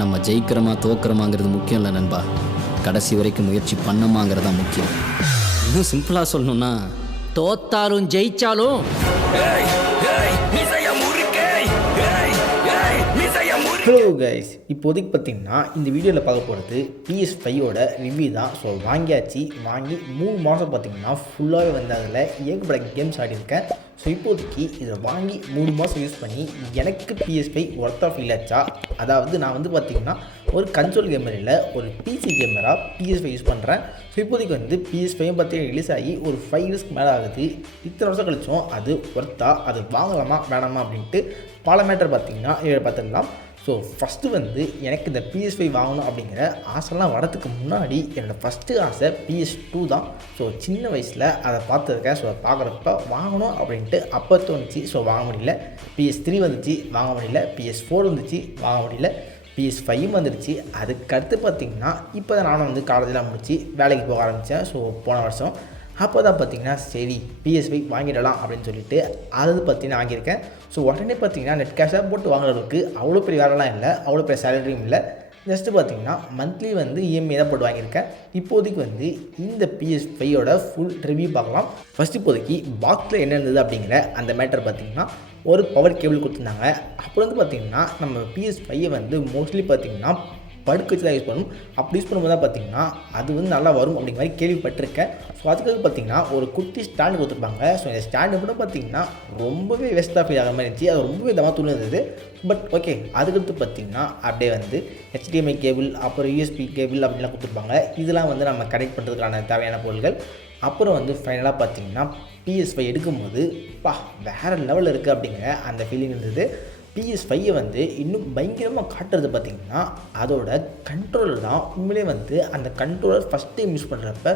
நம்ம ஜெயிக்கிறோமா தோக்குறோமாங்கிறது முக்கியம் இல்லை நண்பா, கடைசி வரைக்கும் முயற்சி பண்ணோமாங்கிறது தான் முக்கியம். இன்னும் சிம்பிளாக சொல்லணும்னா, தோத்தாலும் ஜெயிச்சாலும் ஹலோ கைஸ், இப்போதைக்கு பார்த்தீங்கன்னா இந்த வீடியோவில் பார்க்க போகிறது PS5ஓட ரிவ்யூ தான். ஸோ வாங்கி 3 மாதம் பார்த்தீங்கன்னா ஃபுல்லாகவே வந்து அதில் ஏகப்பட்ட கேம்ஸ் ஆடிருக்கேன். ஸோ இப்போதைக்கு இதை வாங்கி 3 மாதம் யூஸ் பண்ணி எனக்கு PS5 ஒர்த் ஆஃப் ஃபீல் ஆச்சா, அதாவது நான் வந்து பார்த்திங்கன்னா ஒரு கன்சோல் கேமர் இல்லை, ஒரு PC கேமராக PS5 யூஸ் பண்ணுறேன். ஸோ இப்போதைக்கு வந்து PS5 பார்த்தீங்கன்னா ரிலீஸ் ஆகி ஒரு 5 இயர்ஸ்க்கு மேலே ஆகுது. இத்தனை வருஷம் கழிச்சோம் அது ஒர்த்தா, அது வாங்கலாமா வேணாமா அப்படின்ட்டு பல மேட்டர் பார்த்திங்கன்னா பார்த்துக்கலாம். ஸோ ஃபஸ்ட்டு வந்து எனக்கு இந்த PS5 வாங்கணும் அப்படிங்கிற ஆசைலாம் வரதுக்கு முன்னாடி என்னோடய ஃபஸ்ட்டு ஆசை PS2 தான். ஸோ சின்ன வயசில் அதை பார்த்துருக்கேன். ஸோ பார்க்குறப்ப வாங்கணும் அப்படின்ட்டு அப்போ தோணுச்சு. ஸோ வாங்க முடியல. PS3 வந்துச்சு, வாங்க முடியல. PS4 வந்துச்சு, வாங்க முடியல. PS5 வந்துடுச்சு. அதுக்கடுத்து பார்த்திங்கன்னா இப்போ தான் நானும் வந்து காலேஜெலாம் முடித்து வேலைக்கு போக ஆரம்பித்தேன். ஸோ போன வருஷம் அப்போ தான் பார்த்திங்கன்னா சரி PS5 வாங்கிடலாம் அப்படின்னு சொல்லிட்டு அது பார்த்திங்கன்னா வாங்கியிருக்கேன். ஸோ உடனே பார்த்திங்கன்னா நெட் கேஷாக போட்டு வாங்குறதுக்கு அவ்வளோ பெரிய வேலைலாம் இல்லை, அவ்வளோ பெரிய சேலரியும் இல்லை. ஜஸ்ட்டு பார்த்திங்கன்னா மந்த்லி வந்து EMI தான் போட்டு வாங்கியிருக்கேன். இப்போதைக்கு வந்து இந்த PS5ஓட ஃபுல் ரிவ்யூ பார்க்கலாம். ஃபஸ்ட் இப்போதைக்கு பாக்ஸில் என்ன இருந்தது அப்படிங்கிற அந்த மேட்டர் பார்த்திங்கன்னா ஒரு பவர் கேபிள் கொடுத்துருந்தாங்க. அப்புறம் வந்து பார்த்திங்கன்னா நம்ம PS5 வந்து மோஸ்ட்லி பார்த்திங்கன்னா படுக்க வச்சு தான் யூஸ் பண்ணணும். அப்படி யூஸ் பண்ணும்போது தான் பார்த்திங்கன்னா அது வந்து நல்லா வரும் அப்படிங்கிற மாதிரி கேள்விப்பட்டிருக்கேன். ஸோ அதுக்காக பார்த்திங்கன்னா ஒரு குட்டி ஸ்டாண்டு கொடுத்துருப்பாங்க. ஸோ இந்த ஸ்டாண்டு கூட பார்த்திங்கன்னா ரொம்பவே வேஸ்ட்டாக ஃபீல் ஆகிற மாதிரி இருந்துச்சு. அது ரொம்பவே தமாக தூள் இருந்தது. பட் ஓகே, அதுக்கடுத்து பார்த்திங்கன்னா அப்படியே வந்து HDMI கேபிள், அப்புறம் USB கேபிள் அப்படின்லாம் கொடுத்துருப்பாங்க. இதெல்லாம் வந்து நம்ம கனெக்ட் பண்ணுறதுக்கான தேவையான பொருட்கள். அப்புறம் வந்து ஃபைனலாக பார்த்திங்கன்னா PS5 எடுக்கும்போது வேறு லெவலில் இருக்குது அப்படிங்கிற அந்த ஃபீலிங் இருந்தது. PS5 வந்து இன்னும் பயங்கரமாக காட்டுறது பார்த்திங்கன்னா அதோட கண்ட்ரோலர் தான். உண்மையிலே வந்து அந்த கண்ட்ரோலர் ஃபஸ்ட் டைம் யூஸ் பண்ணுறப்ப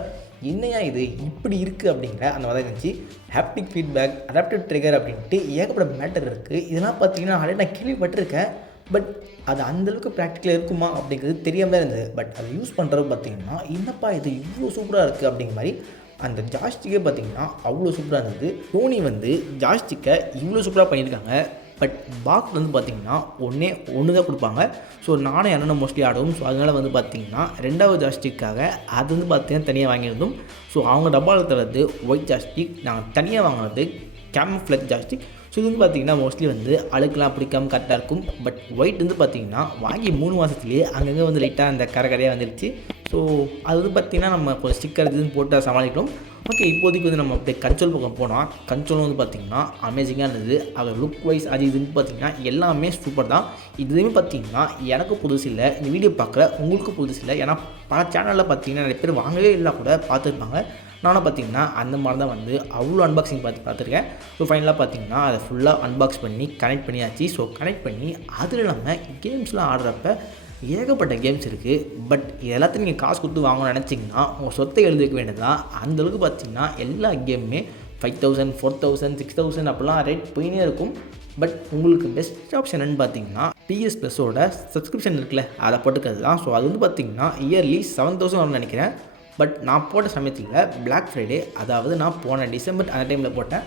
என்னையா இது இப்படி இருக்குது அப்படிங்கிற அந்த மாதிரி இருந்துச்சு. ஹாப்டிக் ஃபீட்பேக், அடாப்டிவ் ட்ரிகர் அப்படின்ட்டு ஏகப்பட்ட மேட்டர் இருக்குது. இதெல்லாம் பார்த்திங்கன்னா ஆல்ரெடி நான் கேள்விப்பட்டிருக்கேன். பட் அது அந்தளவுக்கு ப்ராக்டிக்கலாக இருக்குமா அப்படிங்கிறது தெரியாமல் இருந்தது. பட் அதை யூஸ் பண்ணுறது பார்த்திங்கன்னா என்னப்பா இது இவ்வளோ சூப்பராக இருக்குது அப்படிங்கிற மாதிரி அந்த ஜாஸ்டிக்கே பார்த்திங்கன்னா அவ்வளோ சூப்பராக இருந்தது. சோனி வந்து ஜாஸ்டிக்கை இவ்வளோ சூப்பராக பண்ணியிருக்காங்க. பட் பாக்ஸ் வந்து பார்த்திங்கன்னா ஒன்று தான் கொடுப்பாங்க. ஸோ நானும் என்னென்ன மோஸ்ட்லி ஆடுவோம். ஸோ அதனால் வந்து பார்த்திங்கன்னா 2வது ஜாஸ்டிக்காக அது வந்து பார்த்திங்கன்னா தனியாக வாங்கியிருந்தோம். ஸோ அவங்க டப்பாவில் தரது ஒயிட் ஜாஸ்டிக், நாங்கள் தனியாக வாங்கினது கேமஃப்ளெக்ஸ் ஜாஸ்டிக். ஸோ இது வந்து பார்த்திங்கன்னா மோஸ்ட்லி வந்து அழுக்கெலாம் பிடிக்காமல் கரெக்டாக இருக்கும். பட் ஒயிட் வந்து பார்த்திங்கன்னா வாங்கி 3 மாதத்துலேயே அங்கங்கே வந்து லைட்டாக அந்த கரையாக வந்துடுச்சு. ஸோ அது வந்து பார்த்திங்கன்னா நம்ம ஒரு ஸ்டிக்கர் இதுன்னு போட்டு சமாளிக்கிறோம். ஓகே, இப்போதைக்கு வந்து நம்ம அப்படியே கன்சோல் பக்கம் போனால் கன்சோலும் வந்து பார்த்திங்கன்னா அமேசிங்காக இருந்தது. அது லுக் வைஸ் அது இதுன்னு பார்த்திங்கன்னா எல்லாமே சூப்பர் தான். இதுவுமே பார்த்திங்கன்னா எனக்கு புதுசு இல்லை, இந்த வீடியோ பார்க்குற உங்களுக்கு புதுசு இல்லை. ஏன்னா பல சேனலில் பார்த்திங்கன்னா நிறைய பேர் வாங்கவே இல்லை கூட பார்த்துருப்பாங்க. நானும் பார்த்திங்கன்னா அந்த மாதிரி தான் வந்து அவ்வளோ அன்பாக்சிங் பார்த்துருக்கேன். ஸோ ஃபைனலாக பார்த்திங்கன்னா அதை ஃபுல்லாக அன்பாக்ஸ் பண்ணி கனெக்ட் பண்ணியாச்சு. ஸோ கனெக்ட் பண்ணி அதில் நம்ம கேம்ஸ்லாம் ஆடுறப்ப ஏகப்பட்ட கேம்ஸ் இருக்குது. பட் இது எல்லாத்தையும் நீங்கள் காசு கொடுத்து வாங்கணும்னு நினச்சிங்கன்னா உங்கள் சொத்தை எழுதி வைக்க வேண்டியது தான். அந்தளவுக்கு பார்த்திங்கன்னா எல்லா கேமுமே 5000, 4000, 6000 அப்படிலாம் ரேட் போயினே இருக்கும். பட் உங்களுக்கு பெஸ்ட் ஆப்ஷன் என்னென்னு பார்த்தீங்கன்னா PS Plusஓட சப்ஸ்கிரிப்ஷன் இருக்குல்ல, அதை போட்டுக்கிறது தான். ஸோ அது வந்து பார்த்திங்கன்னா இயர்லி 7000 வரும்னு நினைக்கிறேன். பட் நான் போட்ட சமயத்தில் Black Friday, அதாவது நான் போன டிசம்பர் அந்த டைமில் போட்டேன்.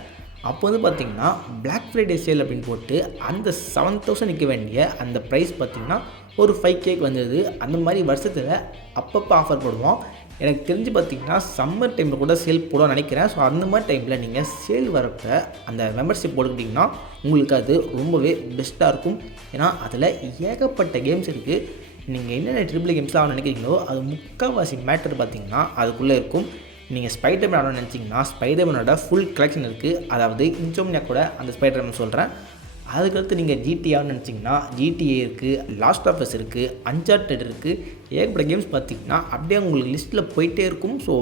அப்போ வந்து பார்த்திங்கன்னா Black Friday சேல் அப்படின்னு போட்டு அந்த 7000 நிற்க வேண்டிய அந்த ப்ரைஸ் பார்த்திங்கன்னா ஒரு 5K வந்தது. அந்த மாதிரி வருஷத்தில் அப்பப்போ ஆஃபர் போடுவோம். எனக்கு தெரிஞ்சு பார்த்திங்கன்னா சம்மர் டைமில் கூட சேல் போடுவோம்னு நினைக்கிறேன். ஸோ அந்த மாதிரி டைமில் நீங்கள் சேல் வரப்போ அந்த மெம்பர்ஷிப் போட்டுக்கிட்டிங்கன்னா உங்களுக்கு அது ரொம்பவே பெஸ்ட்டாக இருக்கும். ஏன்னா அதில் ஏகப்பட்ட கேம்ஸ் இருக்குது. நீங்கள் என்னென்ன ட்ரிபிள் கேம்ஸ்லாம் நினைக்கிறீங்களோ அது முக்கால்வாசி மேட்டர் பார்த்திங்கன்னா அதுக்குள்ளே இருக்கும். நீங்கள் ஸ்பைடர்மேன் ஆடணும்னு நினச்சிங்கன்னா ஸ்பைடர்மேனோட ஃபுல் கலெக்ஷன் இருக்குது. அதாவது இன்சோம்னியா கூட அந்த ஸ்பைடர்மேன் சொல்கிறேன். அதுக்கடுத்து நீங்கள் GTA நினச்சிங்கன்னா GTA இருக்குது, லாஸ்ட் ஆஃப் அஸ் இருக்குது, அன்சார்டட் இருக்குது. ஏகப்பட்ட கேம்ஸ் பார்த்திங்கன்னா அப்படியே உங்களுக்கு லிஸ்ட்டில் போயிட்டே இருக்கும். ஸோ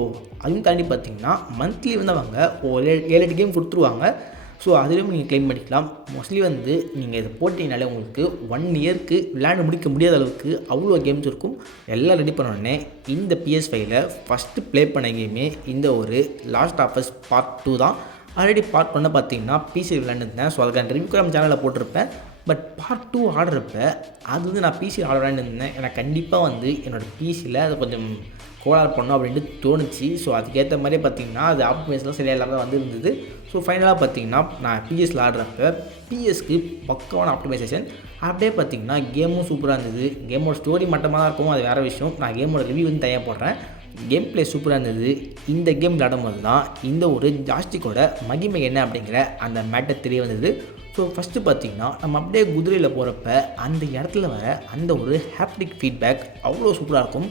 அதையும் தாண்டி பார்த்திங்கன்னா மந்த்லி வந்து அவங்க ஒரு 7-8 கேம் கொடுத்துருவாங்க. ஸோ அதுலேயும் நீங்கள் க்ளைம் பண்ணிக்கலாம். மோஸ்ட்லி வந்து நீங்கள் இதை போட்டிங்கனாலே உங்களுக்கு 1 இயருக்கு விளையாட முடிக்க முடியாத அளவுக்கு அவ்வளோ கேம்ஸ் இருக்கும். எல்லாம் ரெடி பண்ணோடனே இந்த PS5ல் ஃபஸ்ட்டு ப்ளே பண்ண கேமே இந்த ஒரு லாஸ்ட் ஆஃப் அஸ் பார்ட் 2 தான். ஆல்ரெடி பார்ட் பண்ண பார்த்திங்கன்னா PC விளையாண்டுருந்தேன். ஸோ அதுக்கான ரிவ்யூ நம்ம சேனலில் போட்டிருப்பேன். பட் பார்ட் 2 ஆடுறப்ப அது வந்து நான் பிசி ஆடுறான்னு இருந்தேன். எனக்கு கண்டிப்பாக வந்து என்னோடய பிசியில் அது கொஞ்சம் கோளாறு பண்ணோம் அப்படின்ட்டு தோணுச்சு. ஸோ அதுக்கேற்ற மாதிரியே பார்த்திங்கன்னா அது ஆப்டிமைஸ்லாம் சரியாக இல்லாமல் வந்து இருந்தது. ஸோ ஃபைனலாக பார்த்திங்கன்னா நான் பிஎஸ்சில் ஆடுறப்ப பிஎஸ்க்கு பக்காவான ஆப்டிமைசேஷன், அப்படியே பார்த்திங்கன்னா கேமும் சூப்பராக இருந்தது. கேமோட ஸ்டோரி மட்டமாக தான் இருக்கும், அது வேறு விஷயம். நான் கேமோட ரிவ்யூ வந்து தயார் போடுறேன். கேம் ப்ளே சூப்பராக இருந்தது. இந்த கேம் விளையாடும்போது தான் இந்த ஒரு ஜாஸ்டிக்கோட மகிமை என்ன அப்படிங்கிற அந்த மேட்டர் தெரிய வந்தது. ஸோ ஃபஸ்ட்டு பார்த்திங்கன்னா நம்ம அப்படியே குதிரையில் போகிறப்ப அந்த இடத்துல வர அந்த ஒரு ஹாப்டிக் ஃபீட்பேக் அவ்வளோ சூப்பராக இருக்கும்.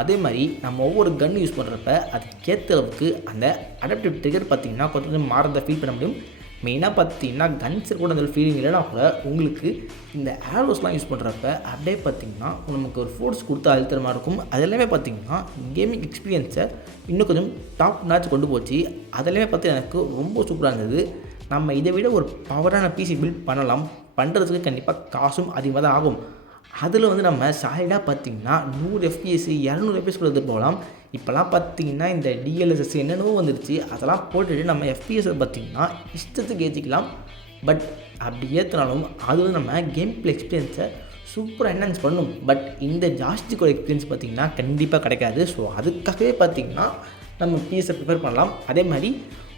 அதே மாதிரி நம்ம ஒவ்வொரு கன் யூஸ் பண்ணுறப்ப அதுக்கேற்ற அளவுக்கு அந்த அடாப்டிவ் ட்ரிகர் பார்த்திங்கன்னா கொஞ்சம் மாறதை ஃபீல் பண்ண முடியும். மெயினாக பார்த்திங்கன்னா கன்ஸு கூட அந்த ஃபீலிங் இல்லைனா கூட உங்களுக்கு இந்த ஆரோஸ்லாம் யூஸ் பண்ணுறப்ப அப்படியே பார்த்திங்கன்னா நமக்கு ஒரு ஃபோர்ஸ் கொடுத்து அழுத்துற மாதிரி இருக்கும். அதெல்லாமே பார்த்திங்கன்னா கேமிங் எக்ஸ்பீரியன்ஸை இன்னும் கொஞ்சம் டாப் நாச் கொண்டு போச்சு. அதெல்லாமே பார்த்து எனக்கு ரொம்ப சூப்பராக இருந்தது. நம்ம இதை விட ஒரு பவரான பிசி பில்ட் பண்ணலாம், பண்ணுறதுக்கு கண்டிப்பாக காசும் அதிகமாக தான் ஆகும். அதில் வந்து நம்ம சாலிடாக பார்த்திங்கன்னா 100 FPS 200 FPS கூட எடுத்து போகலாம். இப்போலாம் பார்த்திங்கன்னா இந்த DLSS என்னென்னவோ வந்துருச்சு, அதெல்லாம் போட்டுட்டு நம்ம FPSஐ பார்த்திங்கன்னா இஷ்டத்துக்கு ஏற்றிக்கலாம். பட் அப்படி ஏற்றினாலும் அது வந்து நம்ம கேம் பிளே எக்ஸ்பீரியன்ஸை சூப்பராக என்ஹான்ஸ் பண்ணும். பட் இந்த ஜாஸ்டிக்கோட எக்ஸ்பீரியன்ஸ் பார்த்திங்கன்னா கண்டிப்பாக கிடைக்காது. ஸோ அதுக்காகவே பார்த்திங்கன்னா நம்ம பிஎஸ்ஸை ப்ரிஃபர் பண்ணலாம். அதே மாதிரி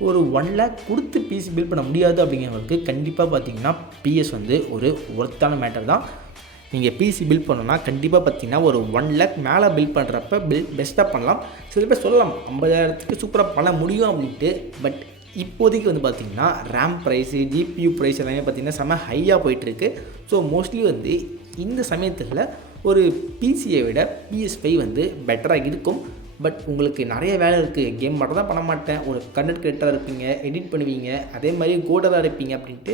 ஒரு 1 lakh கொடுத்து பிசி பில்ட் பண்ண முடியாது அப்படிங்கிறவங்களுக்கு கண்டிப்பாக பார்த்திங்கன்னா பிஎஸ் வந்து ஒரு ஒர்த்தான மேட்டர் தான். நீங்கள் பிசி பில்ட் பண்ணணும்னா கண்டிப்பாக பார்த்திங்கன்னா ஒரு 1 lakh மேலே பில்ட் பண்ணுறப்ப பெஸ்ட்டாக பண்ணலாம். சில பேர் சொல்லலாம் 50,000க்கு சூப்பராக பண்ண முடியும் அப்படின்ட்டு. பட் இப்போதைக்கு வந்து பார்த்திங்கன்னா ரேம் ப்ரைஸு, ஜிபியூ ப்ரைஸ் எல்லாமே பார்த்திங்கன்னா செம்ம ஹையாக போயிட்டுருக்கு. ஸோ மோஸ்ட்லி வந்து இந்த சமயத்தில் ஒரு பிசியை விட PS5 வந்து பெட்டராக இருக்கும். பட் உங்களுக்கு நிறைய வேலை இருக்குது, கேம் மட்டும் தான் பண்ண மாட்டேன், ஒரு கண்டென்ட் கிரியேட்டராக இருப்பீங்க, எடிட் பண்ணுவீங்க, அதே மாதிரி கோடராக இருப்பீங்க அப்படின்ட்டு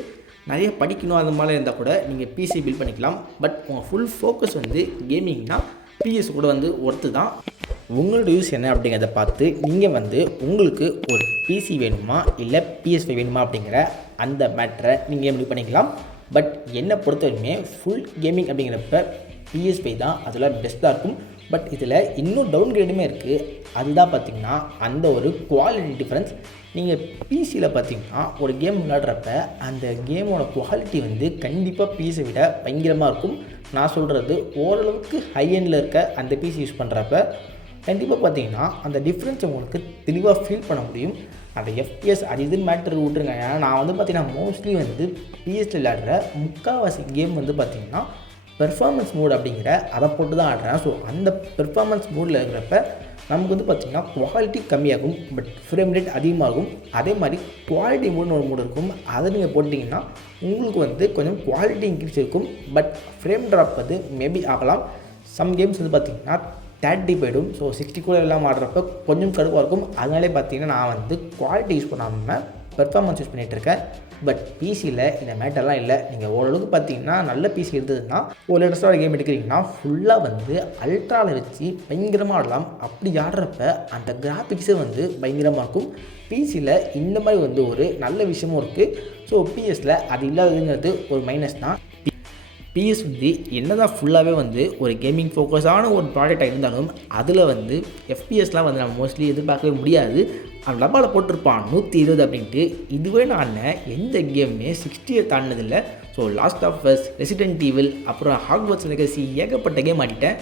நிறைய படிக்கணும், அது மாதிரி இருந்தால் கூட நீங்கள் பிசி பில்ட் பண்ணிக்கலாம். பட் உங்கள் ஃபுல் ஃபோக்கஸ் வந்து கேமிங்னா பிஎஸ் கூட வந்து ஒர்த்து தான். உங்களோட யூஸ் என்ன அப்படிங்கிறத பார்த்து நீங்கள் வந்து உங்களுக்கு ஒரு பிசி வேணுமா இல்லை PS5 வேணுமா அப்படிங்கிற அந்த மேட்டரை நீங்கள் முடிவு பண்ணிக்கலாம். பட் என்னை பொறுத்தவரைக்குமே ஃபுல் கேமிங் அப்படிங்கிறப்ப PS5 தான் அதில் பெஸ்ட்டாக இருக்கும். பட் இதில் இன்னும் டவுன் கிரேடுமே இருக்குது. அதுதான் பார்த்திங்கன்னா அந்த ஒரு குவாலிட்டி டிஃப்ரென்ஸ். நீங்கள் பிசியில் பார்த்திங்கன்னா ஒரு கேம் விளையாடுறப்ப அந்த கேமோட குவாலிட்டி வந்து கண்டிப்பாக பிசியை விட பயங்கரமாக இருக்கும். நான் சொல்கிறது ஓரளவுக்கு ஹை எண்டில் இருக்க அந்த பிசி யூஸ் பண்ணுறப்ப கண்டிப்பாக பார்த்திங்கன்னா அந்த டிஃப்ரென்ஸ் உங்களுக்கு தெளிவாக ஃபீல் பண்ண முடியும். அந்த FPS அது இதுன்னு மேட்ரு விட்டுருங்க. ஏன்னா நான் வந்து பார்த்திங்கன்னா மோஸ்ட்லி வந்து பிஎஸ்சில் விளையாடுற முக்கால்வாசி கேம் வந்து பார்த்திங்கன்னா பெர்ஃபார்மன்ஸ் மோட் அப்படிங்கிற அதை போட்டு தான் ஆடுறேன். ஸோ அந்த பெர்ஃபார்மன்ஸ் மோடில் இருக்கிறப்ப நமக்கு வந்து பார்த்திங்கன்னா குவாலிட்டி கம்மியாகும், பட் ஃப்ரேம் ரேட் அதிகமாகும். அதே மாதிரி குவாலிட்டி மோட்னு ஒரு மோடு இருக்கும், அதை நீங்கள் போட்டிங்கன்னா உங்களுக்கு வந்து கொஞ்சம் குவாலிட்டி இன்க்ரீஸ் இருக்கும். பட் ஃப்ரேம் ட்ராப் வந்து மேபி ஆகலாம். சம் கேம்ஸ் வந்து பார்த்திங்கன்னா 30 போய்டும். ஸோ 60 கூட எல்லாம் ஆடுறப்ப கொஞ்சம் கடுப்பாக இருக்கும். அதனாலே பார்த்திங்கன்னா நான் வந்து குவாலிட்டி யூஸ் பண்ணாமல் பெர்ஃபார்மன்ஸ் யூஸ் பண்ணிகிட்ருக்கேன். பட் பிசியில் இந்த மேட்டர்லாம் இல்லை. நீங்கள் ஓரளவுக்கு பார்த்தீங்கன்னா நல்ல பிசி இருந்ததுன்னா ஒரு லேட்டஸ்டாக கேம் எடுக்கிறீங்கன்னா ஃபுல்லாக வந்து அல்ட்ராவில் வச்சு பயங்கரமாக ஆடலாம். அப்படி ஆடுறப்ப அந்த கிராஃபிக்ஸே வந்து பயங்கரமாக இருக்கும். பிசியில் இந்த மாதிரி வந்து ஒரு நல்ல விஷயமும் இருக்குது. ஸோ பிஎஸ்சில் அது இல்லாததுங்கிறது ஒரு மைனஸ் தான். பிஎஸ் வந்து என்னதான் ஃபுல்லாகவே வந்து ஒரு கேமிங் ஃபோக்கஸான ஒரு ப்ராடக்டாக இருந்தாலும் அதில் வந்து எஃபிஎஸ்லாம் வந்து நம்ம மோஸ்ட்லி எதிர்பார்க்கவே முடியாது. அவன் டப்பாவில் போட்டிருப்பான் 120 அப்படின்ட்டு. இதுவே நான் எந்த கேமுமே 60 தாண்டினதில்லை. So Last of Us, Resident Evil, அப்புறம் ஹாக்வர்ட்ஸ் லெகசி ஏகப்பட்ட கேம் ஆடிட்டேன்.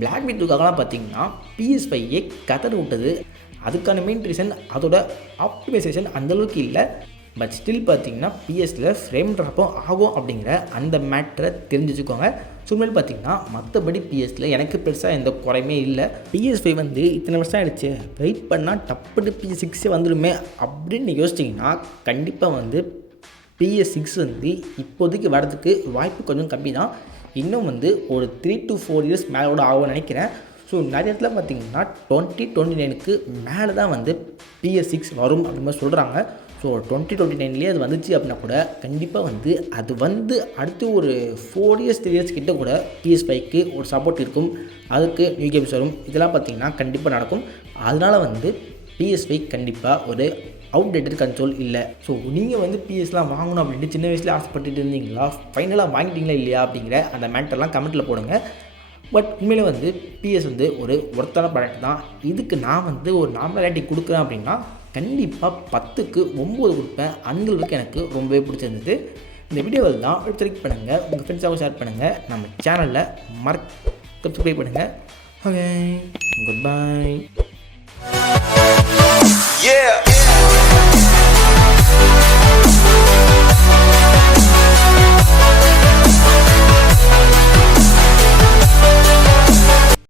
பிளாக் மீட் 2க்காகலாம் பார்த்தீங்கன்னா PS5 கதறு விட்டது. அதுக்கான மெயின் ரீசன் அதோட ஆப்டிமைசேஷன் அந்தளவுக்கு இல்லை. பட் ஸ்டில் பார்த்திங்கன்னா பிஎஸ்சில் ஃப்ரேம் ட்ராப்பும் ஆகும் அப்படிங்கிற அந்த மேட்டரை தெரிஞ்சு வச்சுக்கோங்க. சும்மல் பார்த்திங்கன்னா மற்றபடி பிஎஸ்சில் எனக்கு பெருசாக எந்த குறையுமே இல்லை. PS5 வந்து இத்தனை வருஷம் ஆகிடுச்சு, வெயிட் பண்ணால் டப்புட்டு PS6 வந்துடுமே அப்படின்னு யோசிச்சிங்கன்னா கண்டிப்பாக வந்து PS6 வந்து இப்போதைக்கு வரதுக்கு வாய்ப்பு கொஞ்சம் கம்மி தான். இன்னும் வந்து ஒரு 3 to 4 years மேலோட ஆகும்னு நினைக்கிறேன். ஸோ நிறைய இடத்துல பார்த்திங்கன்னா 2029க்கு மேலே தான் வந்து PS6 வரும் அப்படின்னு சொல்கிறாங்க. ஸோ 2029லேயே அது வந்துச்சு அப்படின்னா கூட கண்டிப்பாக வந்து அது வந்து அடுத்து ஒரு 4 years 3 years கிட்ட கூட PS5க்கு ஒரு சப்போர்ட் இருக்கும். அதுக்கு நியூ கேம்ஸ் வரும். இதெல்லாம் பார்த்திங்கன்னா கண்டிப்பாக நடக்கும். அதனால் வந்து PS5 கண்டிப்பாக ஒரு அவுடேட்டட் கன்சோல் இல்லை. ஸோ நீங்கள் வந்து பிஎஸ்லாம் வாங்கணும் அப்படின்ட்டு சின்ன வயசுல ஆசைப்பட்டுட்டு இருந்தீங்களா, ஃபைனலாக வாங்கிட்டீங்களா இல்லையா அப்படிங்கிற அந்த மேட்டர்லாம் கமெண்ட்டில் போடுங்க. பட் உண்மையிலே வந்து பிஎஸ் வந்து ஒரு ஒர்த்தான ப்ராடக்ட் தான். இதுக்கு நான் வந்து ஒரு நார்மல் ரேட்டிங் கொடுக்குறேன் அப்படின்னா கண்டிப்பாக 10க்கு 9 கொடுப்பேன். அந்தளவுக்கு எனக்கு ரொம்பவே பிடிச்சிருந்தது. இந்த வீடியோவில் தான் செலக்ட் பண்ணுங்கள், உங்கள் ஃப்ரெண்ட்ஸாகவும் ஷேர் பண்ணுங்கள், நம்ம சேனலில் சப்ஸ்கிரைப் பண்ணுங்கள். Okay, good bye.